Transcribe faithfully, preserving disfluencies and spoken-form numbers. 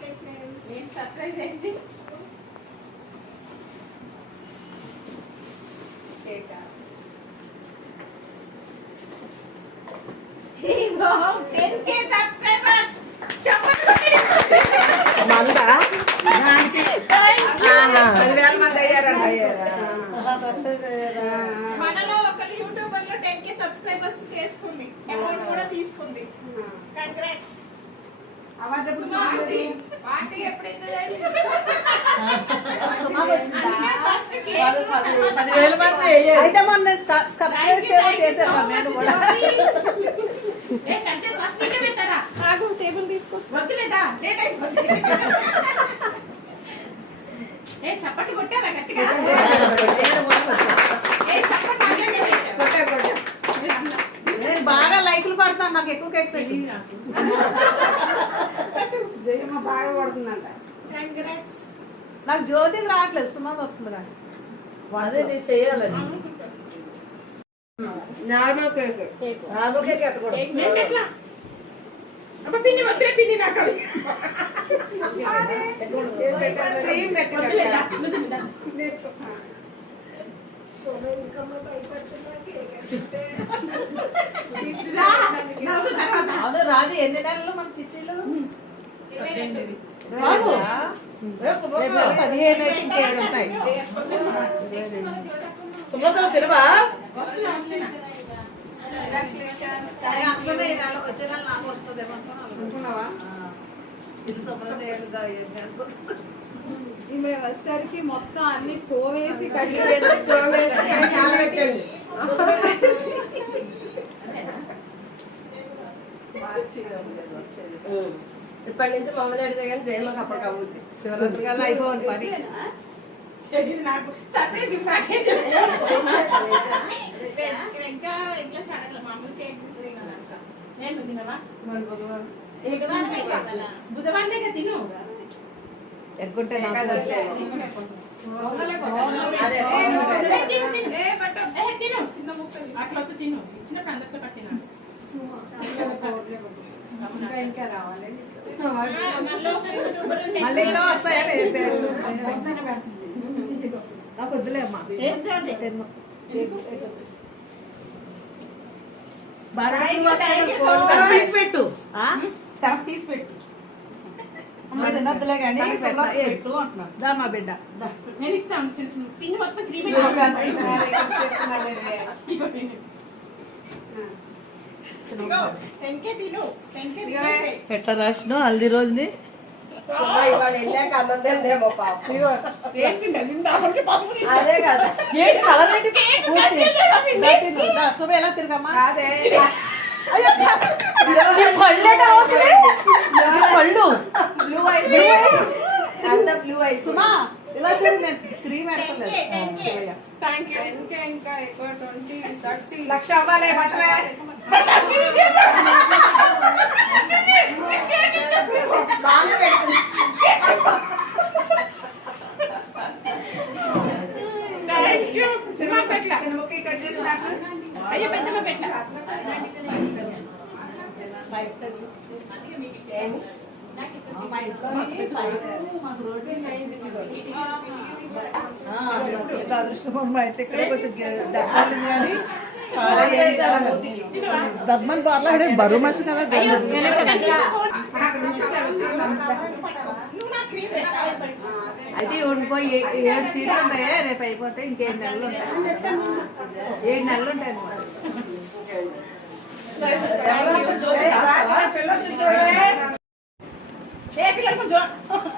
నేను సర్ప్రైజ్ ఏంటి cake hey wow ten K subscribers మందా పదివేల మంది అయ్యారంట మనలో ఒక యూట్యూబర్ లో టెన్ కే సబ్స్క్రైబర్స్ చేసుకుంది అమౌంట్ కూడా తీసుకుంది కంగ్రాట్స్ పార్టీ ఎప్పుడైతే పదివేల మంది అయితే మొన్న సబ్స్క్రైబ్ చేశాను నేను కూడా టేబుల్ తీసుకొస్తా చప్పటి కొట్టారా గట్టిగా నేను బాగా లైకులు పడతాను నాకు ఎక్కువ కేక్ పెట్టి జయమ్మ బాగా పడుతుందంట నాకు జ్యోతికి రావట్లేదు సుమా వస్తుంది కానీ అదే నేను చెయ్యాలని నార్మల్ కేక్ నార్మల్ కేక్ ఎట్లా అబ్బా పిన్ని వద్దే పిన్ని నాకు క్రీమ్ పెట్టలేదా అవును రాజు ఎన్ని నెలలు మన చిట్టీలు పదిహేను అయితే ఇంకేడు ఉంటాయి సుమతో తిరువా అందులోనే వచ్చే నెల నాకు వస్తుందేమో అనుకున్నావా ఇది సుమతో ఏళ్ళుగా ఈమె వచ్చేసరికి మొత్తం అన్ని కోవేసి కట్టి ఇప్పటి నుంచి మమ్మల్ని అడిగితే కానీ జయమ్మకి అప్పటికి అవుద్ది శివరాత్రిగా అయిపోవాలి పని నాకు సర్ప్రైజ్ ఇంకా ఇట్లా సడన్ మామూలు కేక్ నేను తినవా బుధవారం తిను ఎగ్గుంటే చిన్న ముక్క అట్లా తిను ఇచ్చినప్పుడు అందరితో పట్టినా ఇంకా రావాలి మళ్ళీ ఇంకా వస్తాయా నాకు వద్దులే అమ్మా తీసి పెట్టు తీసి పెట్టు తినద్దులే కానీ మా బిడ్డ నేను ఇస్తాను చిన్న చిన్న పిన్ మొత్తం క్రీమ్ ఎట్లా రాసిన హల్దీ రోజుని అదే కదా సుమ ఎలా తిరగమ్మా పళ్ళు బ్లూ ఐ సుమా ఇలా చూడు నేను క్రీమ్ పెడతలేదు ఇంకా ఇంకా ఎక్కువ ట్వంటీ థర్టీ లక్ష అవ్వాలి బట్టలే అయ్యో పెద్దమ్మ పెట్ట అదృష్టం అయితే ఇక్కడ కొంచెం దెబ్బలు కానీ దమ్మని బాగా బరువు మనిషి కదా అయితే ఇంకో ఏడు సీట్లు ఉంటాయా రేపు అయిపోతే ఇంకేడు నెలలు ఉంటాయి ఏడు నెలలు ఉంటాయి పిల్లలు కొంచెం